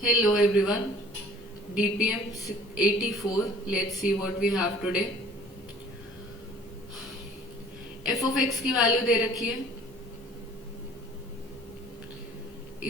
Hello everyone, DPM 84. Let's see what we have today. f of x की value दे रखी है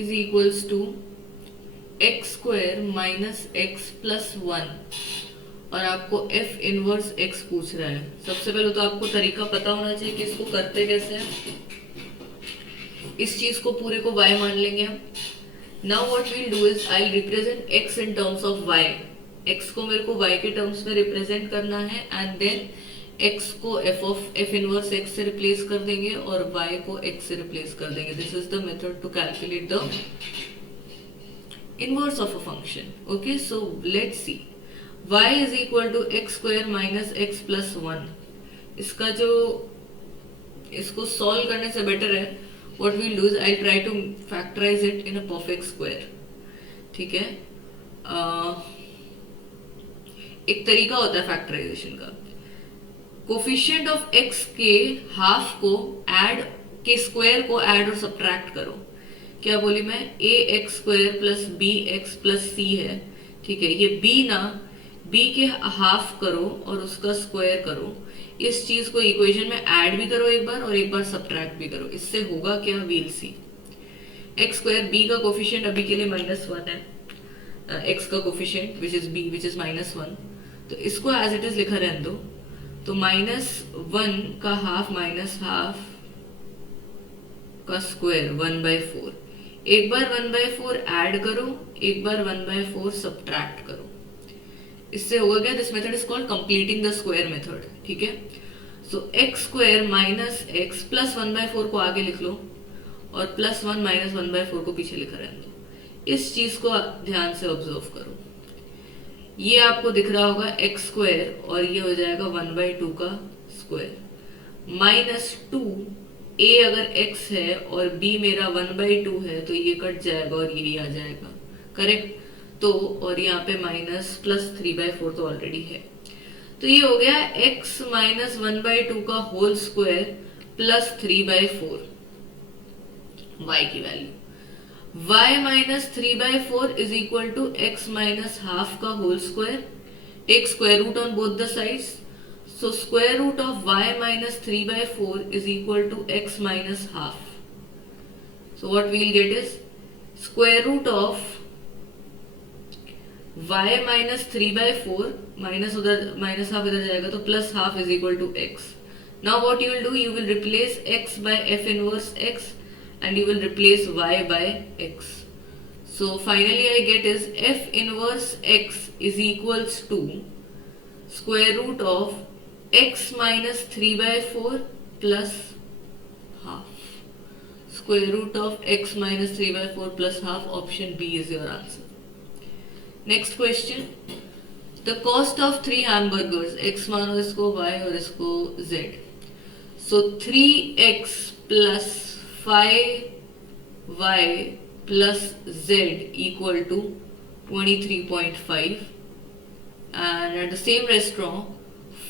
is equals to X square minus x plus one और आपको f inverse x पूछ रहा है। सबसे पहले तो आपको तरीका पता होना चाहिए कि इसको करते कैसे हैं। इस चीज को पूरे को y मान लेंगे हम। Now what we'll do is I'll represent x in terms of y. x को मेरे को y के टर्म्स में रिप्रेजेंट करना है एंड देन x को f इनवर्स x से रिप्लेस कर देंगे और y को x से रिप्लेस कर देंगे। This is the method to calculate the inverse of a function. Okay, so let's see y is equal to X square minus x plus one. इसका जो इसको सॉल्व करने से बेटर है what we'll do is I'll try to factorize it in a perfect square. ठीक है, एक तरीका होता है फैक्टराइजेशन का। कोफिशिएंट ऑफ x के हाफ को ऐड के स्क्वायर को ऐड और सब्ट्रैक्ट करो। क्या बोली मैं? a x square plus b x plus c है। ठीक है, ये b ना b के हाफ करो और उसका स्क्वायर करो। इस चीज को इक्वेशन में ऐड भी करो एक बार और एक बार सब्ट्रैक्ट भी करो। इससे होगा क्या? We'll see. X square B का कोफिशिएंट अभी के लिए -1 है, एक्स का coefficient which is B which is -1, तो इसको एज इट इज लिखा रहने दो। तो -1 का हाफ माइनस हाफ का स्क्वायर 1/4। एक बार 1/4 ऐड करो, एक बार 1/4 सब्ट्रैक्ट करो। इससे होगा क्या? This method is called completing the square method. ठीक है, so x square minus x plus 1/4 को आगे लिख लो और +1 माइनस 1/4 को पीछे लिखा रहने दो। इस चीज को ध्यान से ऑब्जर्व करो। ये आपको दिख रहा होगा एक्स स्क्वायर और ये हो जाएगा 1/2 का स्क्वायर -2। a अगर x है और b मेरा 1/2 है तो ये कट जाएगा और यही आ जाएगा। करेक्ट? तो और यहाँ पे +3/4 तो ऑलरेडी है। तो ये हो गया x माइनस 1/2 का होल स्क्वायर प्लस 3/4 y की value. y minus 3/4 is equal to x minus half का whole square. Take square root on both the sides. So square root of y minus 3/4 is equal to x minus half. So what we will get is square root of y minus 3/4 minus उधर minus half इधर जाएगा तो plus half is equal to x। Now what you will do, you will replace x by f inverse x and you will replace y by x. So finally I get is f inverse x is equals to square root of x minus 3/4 plus half. Square root of x minus 3/4 plus half. Option B is your answer. Next question. The cost of 3 hamburgers, x मानो इसको y और इसको z. So 3x plus 5y plus z equal to 23.5, and at the same restaurant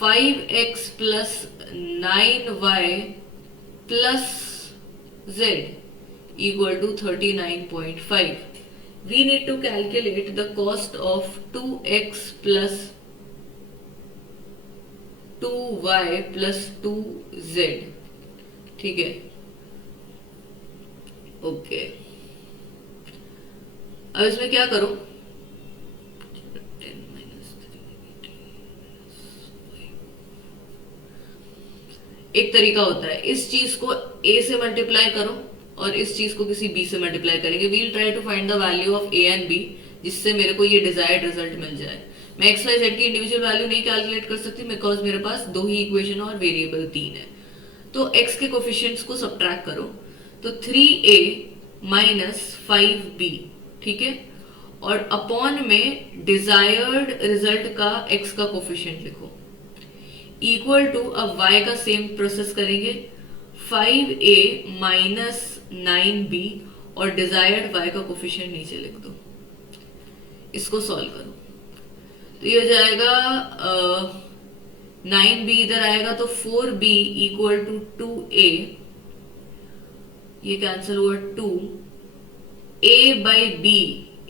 5x plus 9y plus z equal to 39.5. We need to calculate the cost of 2x plus 2y plus 2z. ठीक है, okay. अब इसमें क्या करो, एक तरीका होता है, इस चीज को a से मल्टीप्लाई करो और इस चीज को किसी b से मल्टीप्लाई करेंगे। We'll try to find the value of a and b जिससे मेरे को ये डिजायर्ड रिजल्ट मिल जाए। मैं x y z की इंडिविजुअल वैल्यू नहीं कैलकुलेट कर सकती बिकॉज मेरे पास 2 ही इक्वेशन और वेरिएबल 3 है। तो x के कोफिशिएंट्स को सब्ट्रैक्ट करो, तो 3a माइनस 5b। ठीक है, और अपॉन में डिजायर्ड रिजल्ट का x का कोफिशिएंट लिखो इक्वल टू, अब y का सेम प्रोसेस करेंगे, 5a माइनस 9b और डिजायर्ड y का कोफिशिएंट नीचे लिख दो। इसको सॉल्व करो तो ये हो जाएगा 9b इधर आएगा तो 4b इक्वल टू 2a, ये कैंसिल हुआ 2 a by b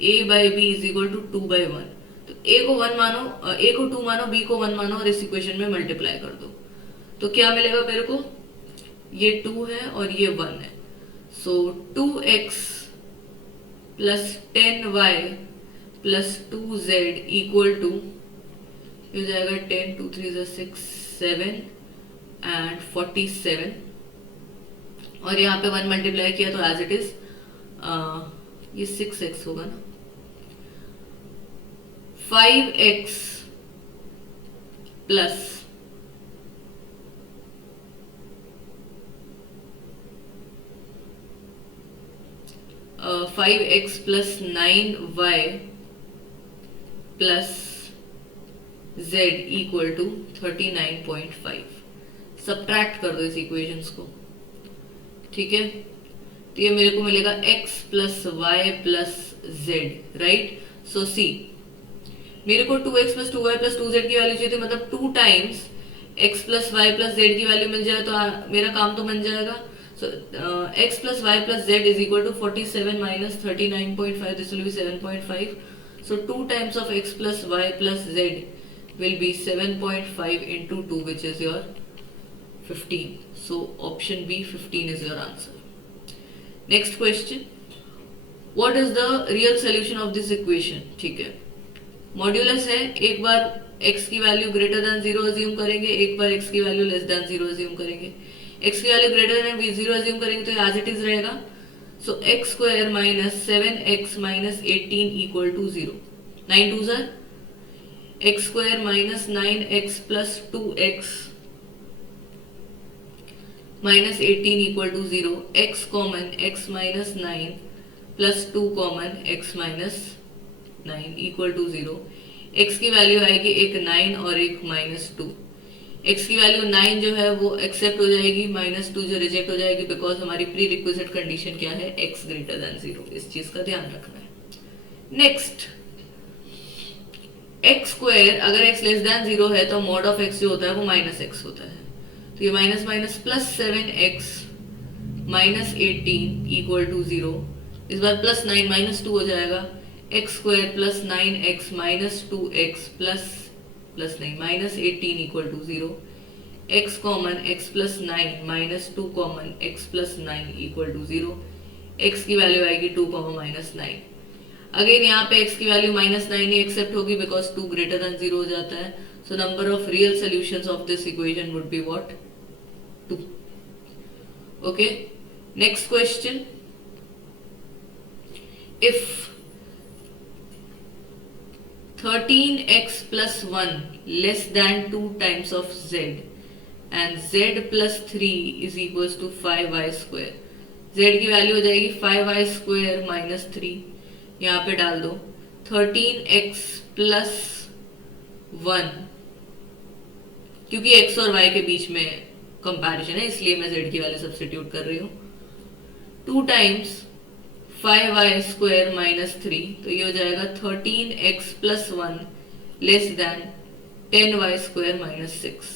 A by B is equal to 2/1। तो ए को 1 मानो, ए को 2 मानो, बी को 1 मानो और इस इक्वेशन में मल्टीप्लाई कर दो। तो क्या मिलेगा मेरे को, ये 2 है और ये 1 है। So 2x plus 10y plus 2z equal to, हो जाएगा 10, 2 3 6 7 एंड 47। और यहाँ पे 1 मल्टीप्लाई किया तो एज इट इज ये 6x होगा ना। 5x plus 5x plus 9y plus z equal to 39.5। Subtract कर दो इस इक्वेशंस को, ठीक है। तो ये मेरे को मिलेगा x plus Y plus z, right. So see, मेरे को 2x plus 2y plus 2z की वैल्यू चाहिए थी, मतलब 2 times x plus Y plus Z की वैल्यू मिल जाए तो मेरा काम तो बन जाएगा। So x plus Y plus Z is equal to 47 minus 39.5, this will be 7.5। So 2 times of x plus Y plus Z will be 7.5 into 2, which is your 15. So option B, 15 is your answer. Next question, what is the real solution of this equation? ठीक है, modulus है, एक बार x की value greater than 0 assume करेंगे, एक बार x की वैल्यू लेस देन 0 अज्यूम करेंगे। x की वैल्यू ग्रेटर देन 0 अज्यूम करेंगे तो एज इट इज रहेगा। So x square minus 7x minus 18 equal to 0। 9 2 ज़र x square minus 9x plus 2x minus 18 equal to 0। x common, x minus 9 plus 2 common, x minus 9 equal to 0। x की value आएगी एक 9 और एक minus 2। x की value 9 जो है वो एक्सेप्ट हो जाएगी, माइनस 2 जो रिजेक्ट हो जाएगी, बिकॉज हमारी प्री रिक्विजिट कंडीशन क्या है, x ग्रेटर देन 0। इस चीज का ध्यान रखना है। नेक्स्ट, x स्क्वायर अगर x लेस देन 0 है तो मॉड ऑफ x जो होता है वो माइनस x होता है। तो ये minus minus plus 7x minus 18 equal to 0। इस बार प्लस 9 माइनस 2 हो जाएगा। x square plus 9x minus 2x plus नहीं minus 18 equal to 0। x common, x plus 9 minus 2 common, x plus 9 equal to 0। x की value आएगी 2 माइनस 9। Again यहाँ पे x की वैल्यू माइनस 9 ही एक्सेप्ट होगी बिकॉज 2 ग्रेटर देन 0 हो जाता है। So number of real solutions of this equation would be what, 2। Okay, next question, if 13x plus 1 less than 2 times of z and z plus 3 is equals to 5y square, z की value हो जाएगी 5y square minus 3, यहाँ पे डाल दो 13x plus 1, क्योंकि x और y के बीच में कंपैरिजन है इसलिए मैं z की वैल्यू सब्स्टिट्यूट कर रही हूँ। 2 टाइम्स 5y स्क्वायर माइनस 3, तो ये हो जाएगा 13x plus 1 less than 10y square minus 6।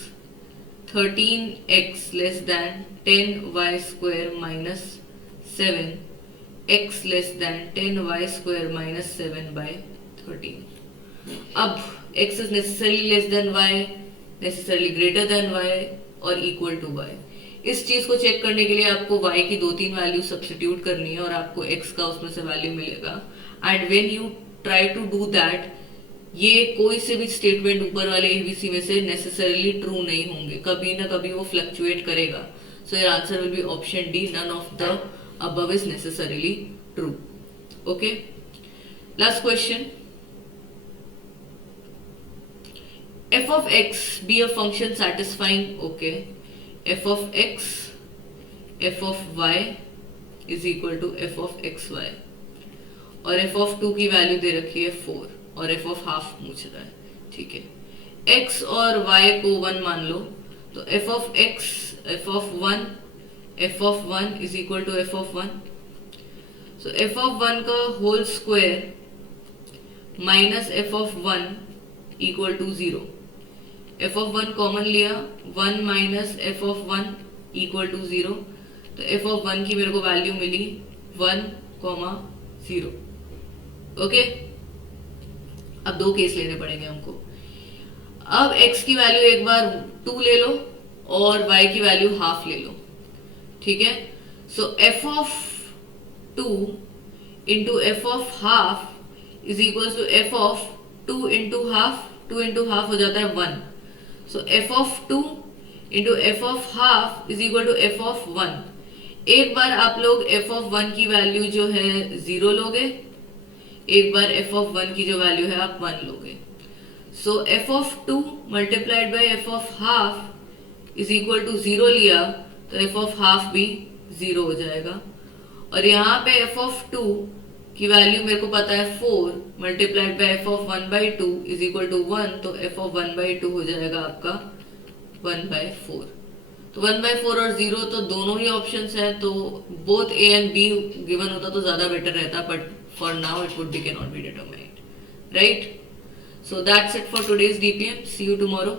13x less than 10y square minus 7, x less than 10y square minus 7 by 13। अब x is necessarily less than y, necessarily greater than y और equal to y। इस चीज को check करने के लिए आपको y की 2-3 वैल्यू सब्स्टिट्यूट करनी है और आपको x का उसमें से वैल्यू मिलेगा। And when you try to do that, ये कोई से भी स्टेटमेंट ऊपर वाले एबीसी में से नेसेसरली ट्रू नहीं होंगे, कभी ना कभी वो फ्लक्चुएट करेगा। So your answer will be option D, none of the above is necessarily true. Okay, last question, f of x be a function satisfying, okay, f of x f of y is equal to f of xy और f of 2 की value दे रखी है 4 और f of half पूछ रहा है, ठीक है। x और y को 1 मान लो, तो f of x f of 1 is equal to f of 1, so f of 1 का whole square minus f of 1 equal to 0। f of 1 common लिया, 1 minus f of 1 equal to 0, तो f of 1 की मेरे को value मिली 1, 0। Okay, अब दो case लेने पड़ेंगे हमको। अब x की वैल्यू एक बार 2 ले लो और y की वैल्यू हाफ ले लो, ठीक है। So f of 2 into f of half is equal to f of 2 into half, 2 into half हो जाता है 1। So f of 2 into f of half is equal to f of 1। एक बार आप लोग एफ ऑफ 1 की वैल्यू जो है 0 लोगे, एक बार एफ ऑफ 1 की जो वैल्यू है आप 1 लोगे। So f of 2 multiplied by F of half is equal to 0 लिया तो एफ ऑफ हाफ भी 0 हो जाएगा। और यहाँ पे एफ ऑफ 2 की वैल्यू मेरे को पता है 4 multiplied by F of 1 by 2 is equal to 1, तो एफ ऑफ 1 बाई 2 हो जाएगा आपका 1 बाई 4। तो 1 बाई 4 और 0 तो दोनों ही ऑप्शंस है, तो both A and be given होता तो ज्यादा बेटर रहता, but for now it would be can not be determined, right. So that's it for today's DPM. See you tomorrow.